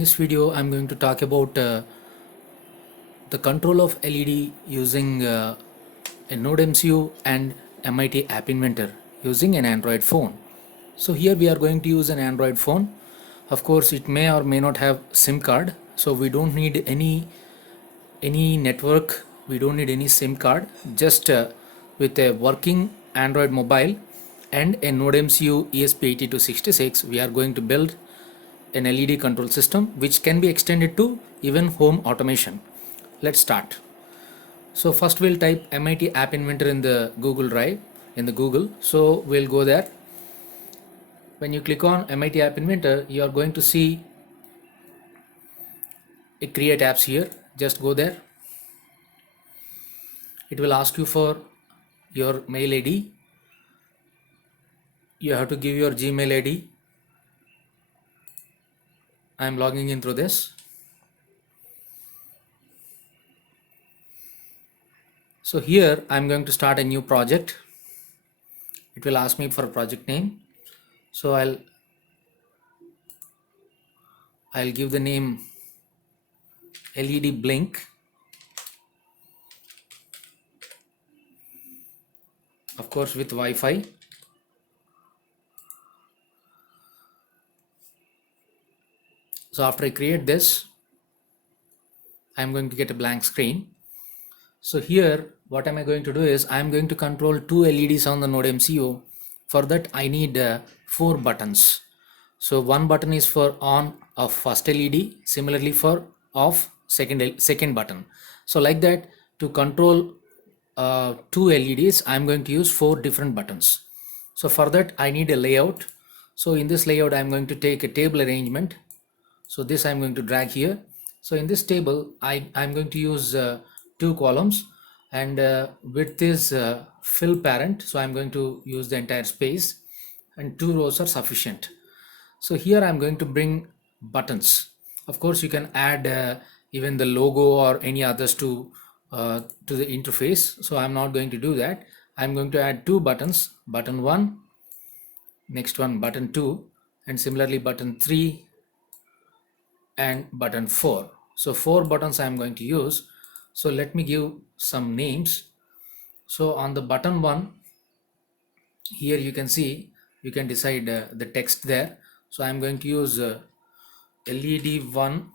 this video, I'm going to talk about the control of LED using a Node MCU and MIT App Inventor using an Android phone. So here we are going to use an Android phone. Of course, it may or may not have SIM card, so we don't need any network. We don't need any SIM card. Just with a working Android mobile and a Node MCU ESP8266, we are going to build an LED control system which can be extended to even home automation. Let's start. So first we'll type MIT App Inventor in the Google Drive in the Google. So we'll go there. When you click on MIT App Inventor, you are going to see a create apps here. Just go there. It will ask you for your mail ID. You have to give your Gmail ID. I am logging in through this. So here I'm going to start a new project. It will ask me for a project name. So I'll give the name LED Blink. Of course with Wi-Fi. So after I create this, I'm going to get a blank screen. So here what am I going to do is I'm going to control two LEDs on the Node MCU. For that I need 4 buttons. So one button is for on of first LED, similarly for off second button. So like that, to control two LEDs, I'm going to use 4 different buttons. So for that I need a layout. So in this layout I'm going to take a table arrangement. So this I'm going to drag here. So in this table I'm going to use 2 columns, and width is fill parent. So I'm going to use the entire space, and 2 rows are sufficient. So here I'm going to bring buttons. Of course you can add even the logo or any others to the interface. So I'm not going to do that. I'm going to add 2 buttons, button 1, next one button 2, and similarly button 3 and button 4. So 4 buttons I'm going to use. So let me give some names. So on the button 1, here you can see, you can decide the text there. So I'm going to use LED 1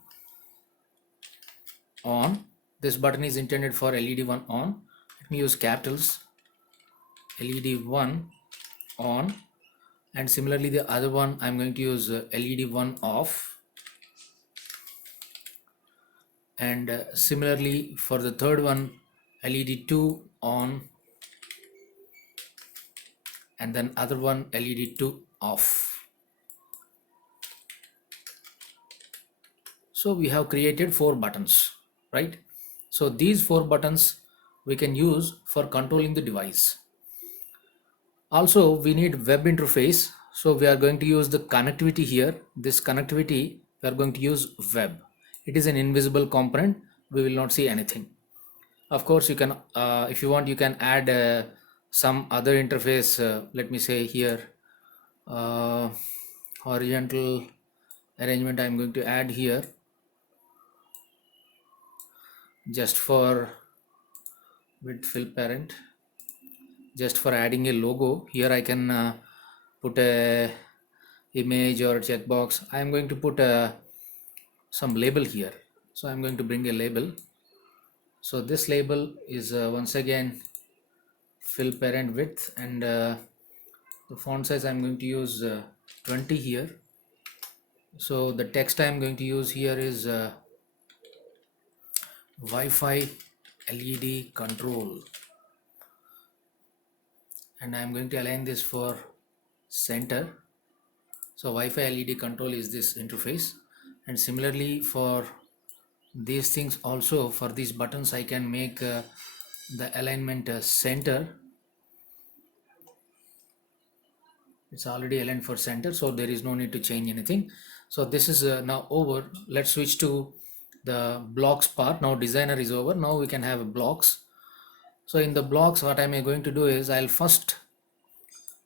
on. This button is intended for LED 1 on. Let me use capitals, LED 1 on, and similarly the other one I'm going to use LED 1 off, and similarly for the third one LED 2 on, and then other one LED 2 off. So we have created 4 buttons, right? So these 4 buttons we can use for controlling the device. Also we need web interface. So we are going to use the connectivity here. This connectivity we are going to use web. It is an invisible component. We will not see anything. Of course you can if you want, you can add some other interface. Let me say here horizontal arrangement I'm going to add here, just for width fill parent, just for adding a logo. Here I can put a image or checkbox. I am going to put some label here. So I'm going to bring a label. So this label is once again fill parent width, and the font size I'm going to use 20 here. So the text I'm going to use here is Wi-Fi LED control, and I'm going to align this for center. So Wi-Fi LED control is this interface, and similarly for these things also, for these buttons I can make the alignment center. It's already aligned for center, so there is no need to change anything. So this is now over. Let's switch to the blocks part. Now designer is over. Now we can have blocks. So in the blocks, what am I going to do is I'll first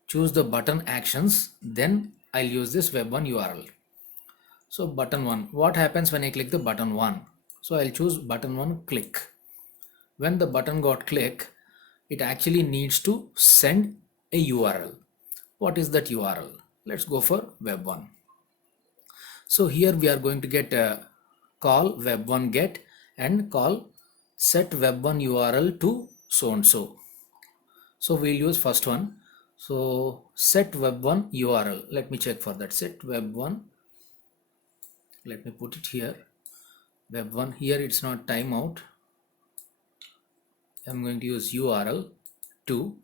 choose the button actions, then I'll use this web1 URL. So button 1, what happens when I click the button 1? So I'll choose button 1 click. When the button got click, it actually needs to send a URL. What is that URL? Let's go for web1. So here we are going to get a call web1 get and call set web1 URL to so and so. So we'll use first one. So set web1 URL. Let me check for that. Set web1. Let me put it here. Web1 here, it's not timeout. I'm going to use URL to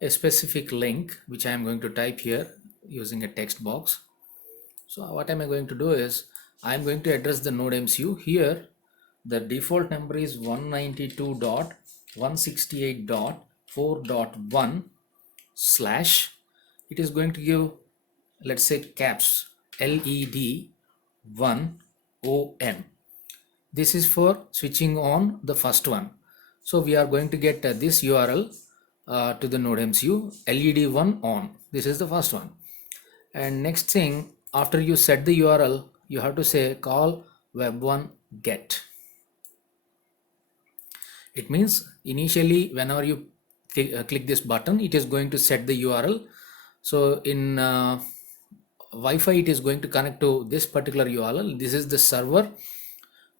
a specific link which I am going to type here using a text box. So what am I going to do is I'm going to address the node MCU here. The default number is 192.168.4.1 slash, it is going to give, let's say, caps LED1 ON. This is for switching on the first one. So we are going to get this URL to the node MCU LED1 on. This is the first one. And next thing, after you set the URL, you have to say call web1 get. It means initially whenever you click this button, it is going to set the URL. So in Wi-Fi, it is going to connect to this particular URL. This is the server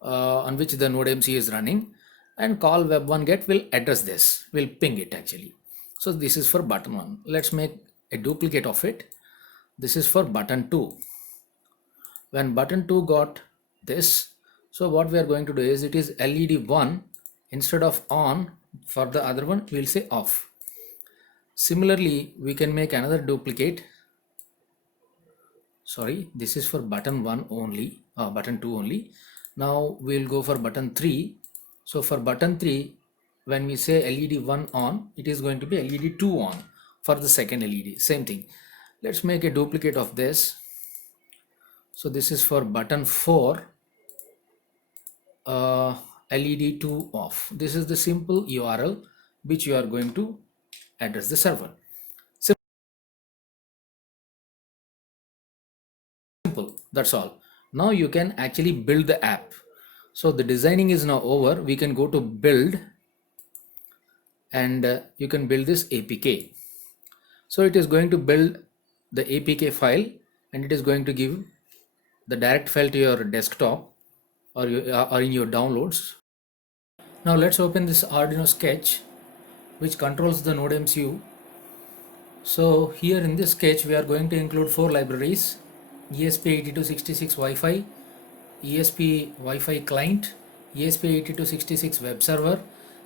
on which the node MCU is running, and call web1 get will address this, will ping it actually. So this is for button 1. Let's make a duplicate of it. This is for button 2. When button 2 got this, so what we are going to do is it is LED1 instead of on. For the other one we'll say off. Similarly, we can make another duplicate. Sorry, this is for button 1 only, button 2 only. Now we'll go for button 3. So for button 3, when we say LED1 on, it is going to be LED2 on for the second LED. Same thing. Let's make a duplicate of this. So this is for button 4, LED2 off. This is the simple URL which you are going to address the server. Simple, that's all. Now you can actually build the app. So the designing is now over. We can go to build and you can build this APK. So it is going to build the APK file and it is going to give the direct file to your desktop or in your downloads. Now let's open this Arduino sketch which controls the node MCU. So here in this sketch we are going to include 4 libraries: ESP8266 Wi-Fi, ESP Wi-Fi client, ESP8266 web server,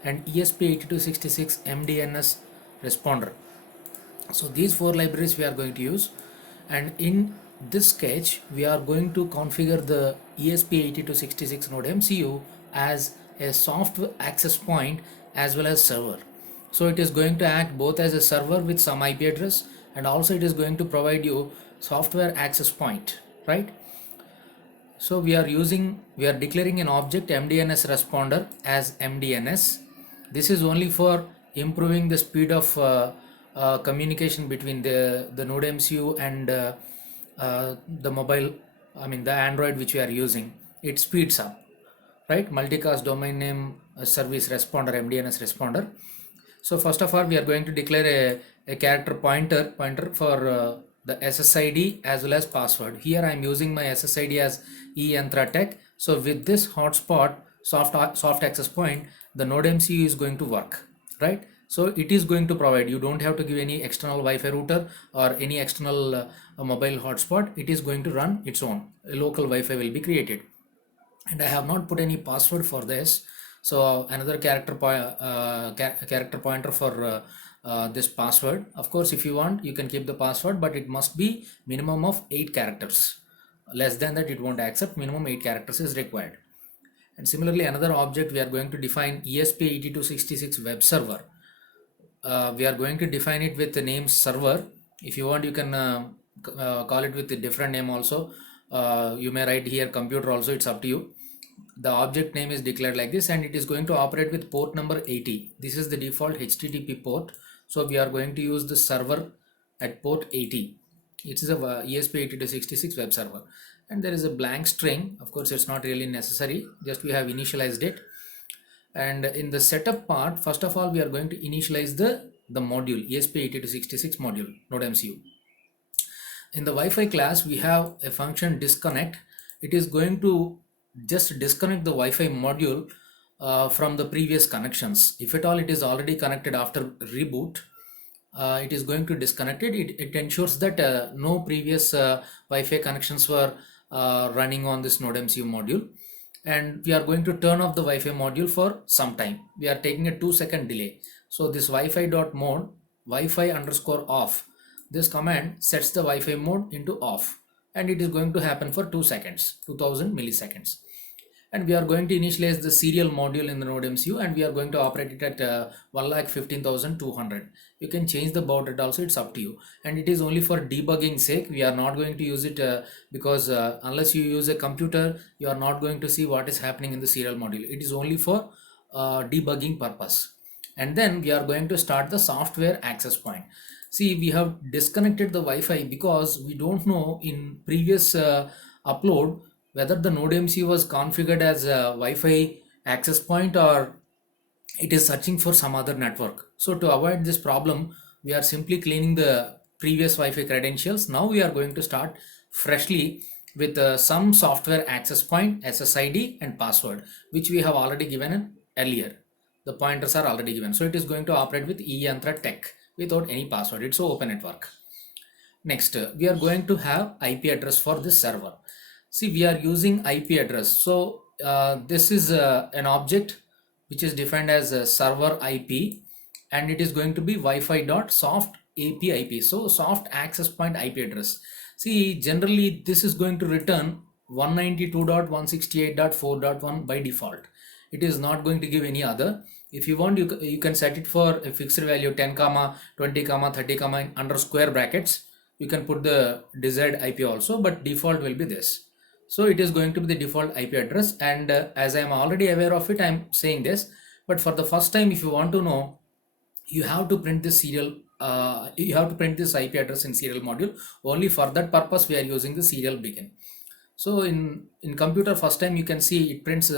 and ESP8266 MDNS responder. So these 4 libraries we are going to use, and in this sketch we are going to configure the ESP8266 node MCU as a software access point as well as server. So it is going to act both as a server with some IP address, and also it is going to provide you software access point, right? So we are declaring an object MDNS responder as MDNS. This is only for improving the speed of communication between the node MCU and the mobile, the Android which we are using. It speeds up, right? Multicast domain name service responder, MDNS responder. So first of all, we are going to declare a character pointer for the SSID as well as password. Here I am using my SSID as eYantraTech. So with this hotspot soft access point, the node MCU is going to work, right? So it is going to provide, you don't have to give any external Wi-Fi router or any external mobile hotspot. It is going to run its own. A local Wi-Fi will be created. And I have not put any password for this. So another character pointer for this password. Of course, if you want, you can keep the password, but it must be minimum of 8 characters. Less than that, it won't accept. Minimum 8 characters is required. And similarly, another object we are going to define ESP8266 web server. We are going to define it with the name server. If you want, you can call it with a different name also. You may write here computer also, it's up to you. The object name is declared like this, and it is going to operate with port number 80. This is the default HTTP port. So we are going to use the server at port 80. It is a ESP8266 web server. and there is a blank string. Of course, it's not really necessary, just we have initialized it. And in the setup part, first of all, we are going to initialize the module, ESP8266 module, Node MCU. In the Wi-Fi class, we have a function disconnect. It is going to just disconnect the Wi-Fi module from the previous connections. If at all it is already connected after reboot, it is going to disconnect it. It ensures that no previous Wi-Fi connections were running on this Node MCU module. And we are going to turn off the Wi-Fi module for some time. We are taking a 2-second delay. So this Wi-Fi.mode, Wi-Fi underscore off, this command sets the Wi-Fi mode into off, and it is going to happen for 2 seconds, 2000 milliseconds. And we are going to initialize the serial module in the Node MCU, and we are going to operate it at 1,15,200. You can change the baud rate also, it's up to you. And it is only for debugging sake. We are not going to use it because unless you use a computer, you are not going to see what is happening in the serial module. It is only for debugging purpose. And then we are going to start the software access point. See, we have disconnected the Wi-Fi because we don't know in previous upload whether the Node MCU was configured as a Wi-Fi access point or it is searching for some other network. So to avoid this problem, we are simply cleaning the previous Wi-Fi credentials. Now we are going to start freshly with some software access point, SSID and password, which we have already given earlier. The pointers are already given. So it is going to operate with eYantra Tech without any password. It's an open network. Next, we are going to have IP address for this server. See, we are using IP address. So this is an object which is defined as a server IP, and it is going to be Wi-Fi.soft AP IP. So soft access point IP address. See, generally this is going to return 192.168.4.1 by default. It is not going to give any other. If you want, you can set it for a fixed value 10, 20, 30, under square brackets. You can put the desired IP also, but default will be this. So it is going to be the default IP address, and as I am already aware of it, I am saying this. But for the first time, if you want to know, you have to print this serial. You have to print this IP address in serial module. Only for that purpose, we are using the serial begin. So in computer, first time you can see it prints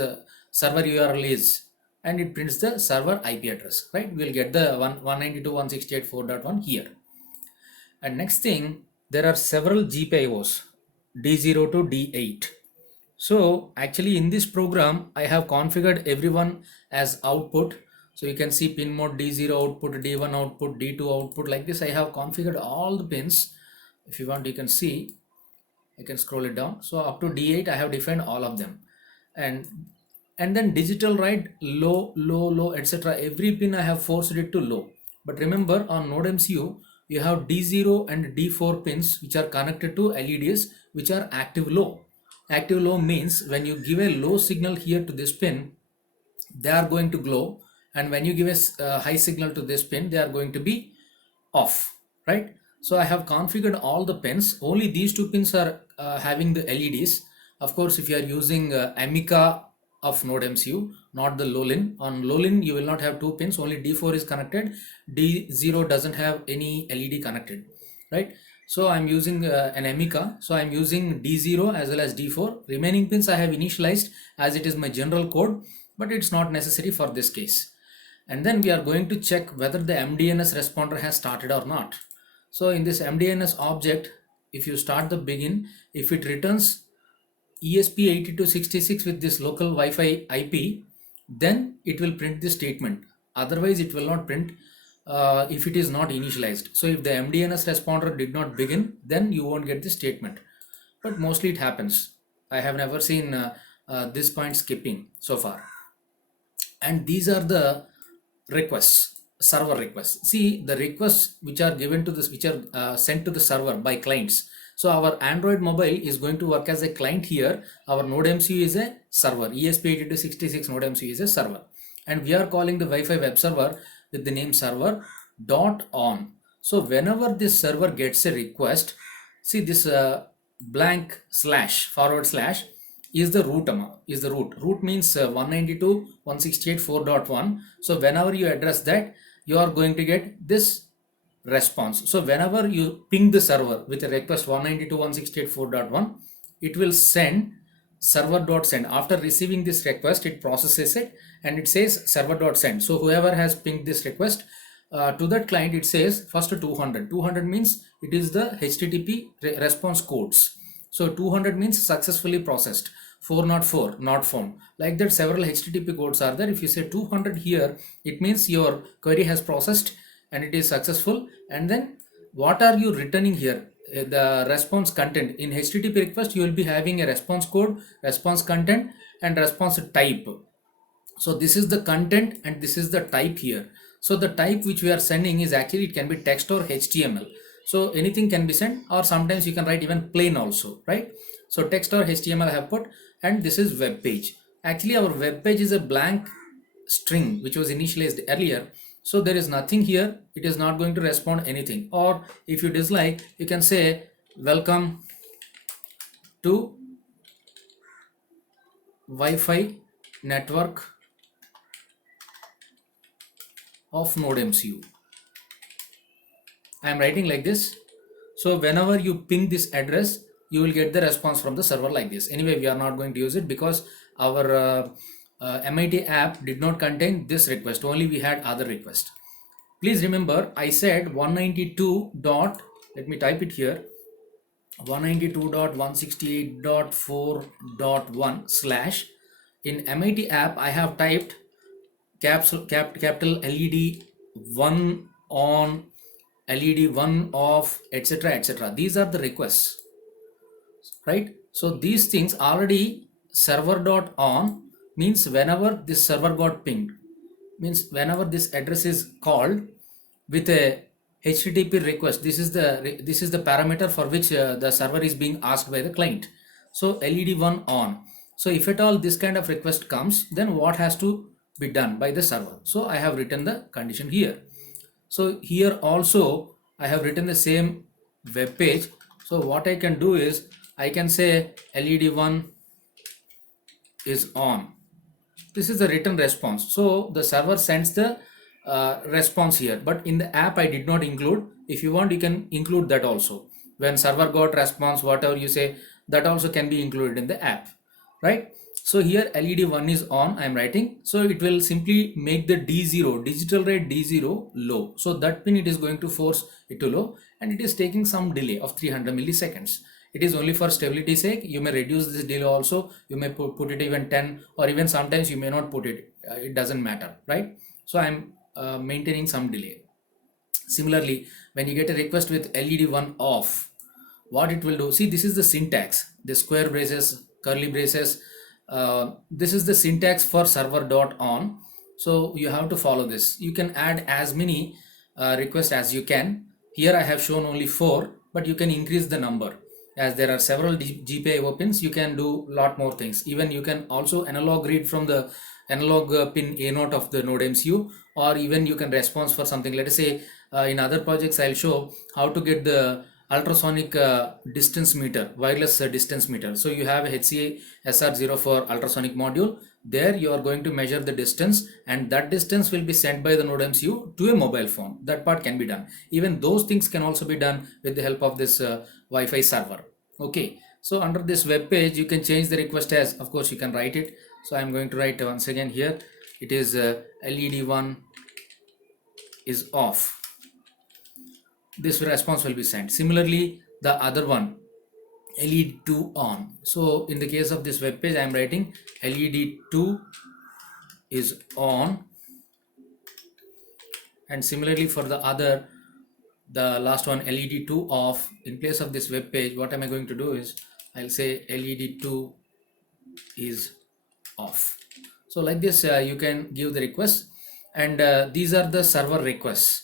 server URL is, and it prints the server IP address. Right? We'll get the 192.168.4.1 here. And next thing, there are several GPIOs. D0 to D8. So actually in this program, I have configured everyone as output. So you can see pin mode D0 output, D1 output, D2 output, like this. I have configured all the pins. If you want, you can see, I can scroll it down. So up to D8, I have defined all of them. And then digital write low, low, low, etc. Every pin I have forced it to low. But remember, on Node MCU, you have D0 and D4 pins which are connected to LEDs which are active low. Active low means when you give a low signal here to this pin, they are going to glow, and when you give a high signal to this pin, they are going to be off, right? So I have configured all the pins. Only these two pins are having the LEDs. Of course, if you are using Amica of Node MCU, not the Lolin. On Lolin, you will not have two pins, only D4 is connected. D0 doesn't have any LED connected, right? So I'm using an Amica. So I'm using D0 as well as D4. Remaining pins I have initialized as it is my general code, but it's not necessary for this case. And then we are going to check whether the MDNS responder has started or not. So in this MDNS object, if you start the begin, if it returns ESP8266 with this local Wi-Fi IP, then it will print this statement. Otherwise, it will not print if it is not initialized. So if the MDNS responder did not begin, then you won't get this statement. But mostly it happens. I have never seen this point skipping so far. And these are the requests, server requests. See, the requests which are given to this, which are sent to the server by clients. So our Android mobile is going to work as a client here. Our Node MCU is a server. ESP8266 Node MCU is a server. And we are calling the Wi-Fi web server with the name server .on. So whenever this server gets a request, see this blank slash forward slash is the root is the root. Root means 192.168.4.1. So whenever you address that, you are going to get this response. So whenever you ping the server with a request 192.168.4.1, it will send server.send. After receiving this request, it processes it and it says server.send. So whoever has pinged this request to that client, it says first 200. 200 means it is the HTTP response codes. So 200 means successfully processed. 404 not found. Like that, several HTTP codes are there. If you say 200 here, it means your query has processed and it is successful. And then what are you returning here? The response content. In HTTP request, you will be having a response code, response content, and response type. So this is the content and this is the type here. So the type which we are sending is actually, it can be text or HTML. So anything can be sent, or sometimes you can write even plain also, right? So text or HTML I have put, and this is web page. Actually our web page is a blank string which was initialized earlier. So there is nothing here. It is not going to respond anything. Or if you dislike, you can say welcome to Wi-Fi network of NodeMCU. I am writing like this. So whenever you ping this address, you will get the response from the server like this. Anyway, we are not going to use it because our MIT app did not contain this request. Only we had other request. Please remember, I said 192 dot, let me type it here, 192.168.4.1 slash. In MIT app, I have typed capital LED 1 on, LED 1 off, etc., etc. These are the requests, right? So these things already server dot on means whenever this server got pinged, means whenever this address is called with a HTTP request, this is the parameter for which the server is being asked by the client. So LED 1 on. So if at all this kind of request comes, then what has to be done by the server? So I have written the condition here. So here also I have written the same web page. So what I can do is I can say LED 1 is on. This is the written response. So the server sends the response here, but in the app I did not include. If you want, you can include that also. When server got response, whatever you say, that also can be included in the app, right? So here LED 1 is on, I am writing. So it will simply make the D0, digital rate D0 low. So that pin it is going to force it to low, and it is taking some delay of 300 milliseconds. It is only for stability sake. You may reduce this delay also. You may put it even 10, or even sometimes you may not put it. It doesn't matter, right? So I am maintaining some delay. Similarly, when you get a request with LED 1 off, what it will do, see, this is the syntax, the square braces, curly braces. This is the syntax for server dot on. So you have to follow this. You can add as many requests as you can. Here I have shown only 4, but you can increase the number. As there are several GPIO pins, you can do lot more things. Even you can also analog read from the analog pin A0 of the NodeMCU, or even you can response for something. Let us say in other projects I'll show how to get the ultrasonic distance meter, wireless distance meter. So you have a HCA SR0 for ultrasonic module. There you are going to measure the distance, and that distance will be sent by the NodeMCU to a mobile phone. That part can be done. Even those things can also be done with the help of this Wi-Fi server. Okay, so under this web page you can change the request as, of course you can write it. So I'm going to write once again here, it is LED 1 is off. This response will be sent. Similarly, the other one, LED 2 on. So in the case of this web page, I am writing LED 2 is on. And similarly for the other, the last one, LED 2 off. In place of this web page, what am I going to do is I'll say LED 2 is off. So like this, you can give the request, and these are the server requests,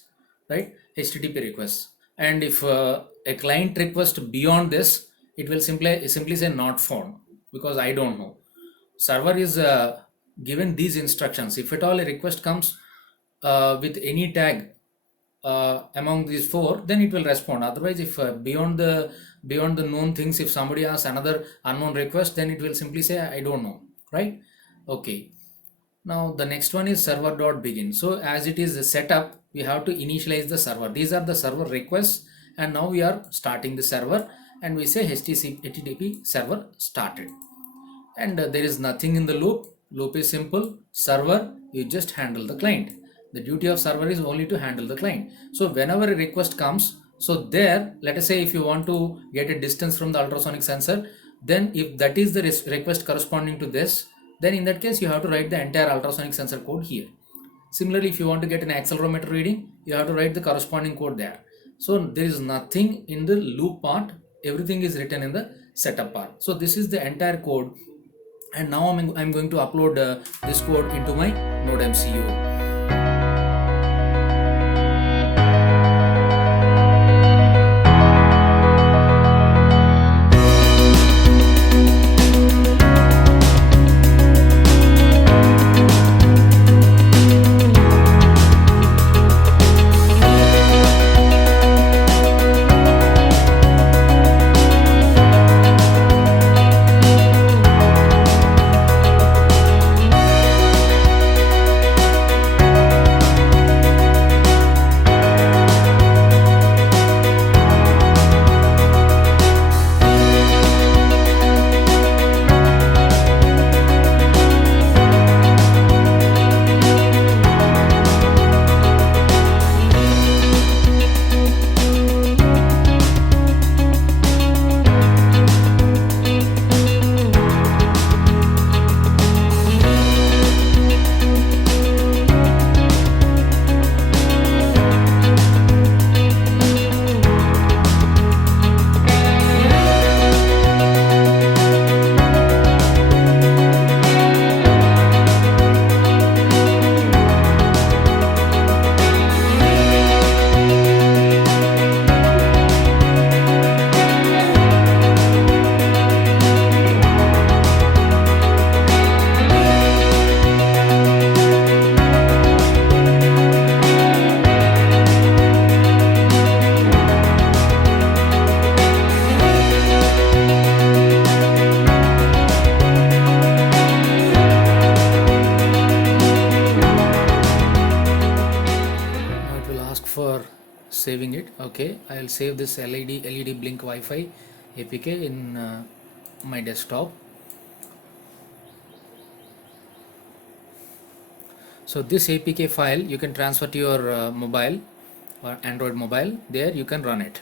right? HTTP requests. And if a client request beyond this, it will simply say not found, because I don't know. Server is given these instructions. If at all a request comes with any tag among these 4, then it will respond. Otherwise, if beyond the known things, if somebody asks another unknown request, then it will simply say I don't know, right? Okay. Now the next one is server.begin. So as it is set up, we have to initialize the server. These are the server requests, and now we are starting the server. and we say HTTP server started. And there is nothing in the loop. Loop is simple. Server, you just handle the client. The duty of server is only to handle the client. So whenever a request comes, so there, let us say if you want to get a distance from the ultrasonic sensor, then if that is the request corresponding to this, then in that case you have to write the entire ultrasonic sensor code here. Similarly, if you want to get an accelerometer reading, you have to write the corresponding code there. So there is nothing in the loop part, everything is written in the setup part. So this is the entire code, and now I'm going to upload this code into my Node MCU. For saving it, okay, I'll save this LED blink Wi-Fi APK in my desktop. So this APK file you can transfer to your mobile or Android mobile. There you can run it.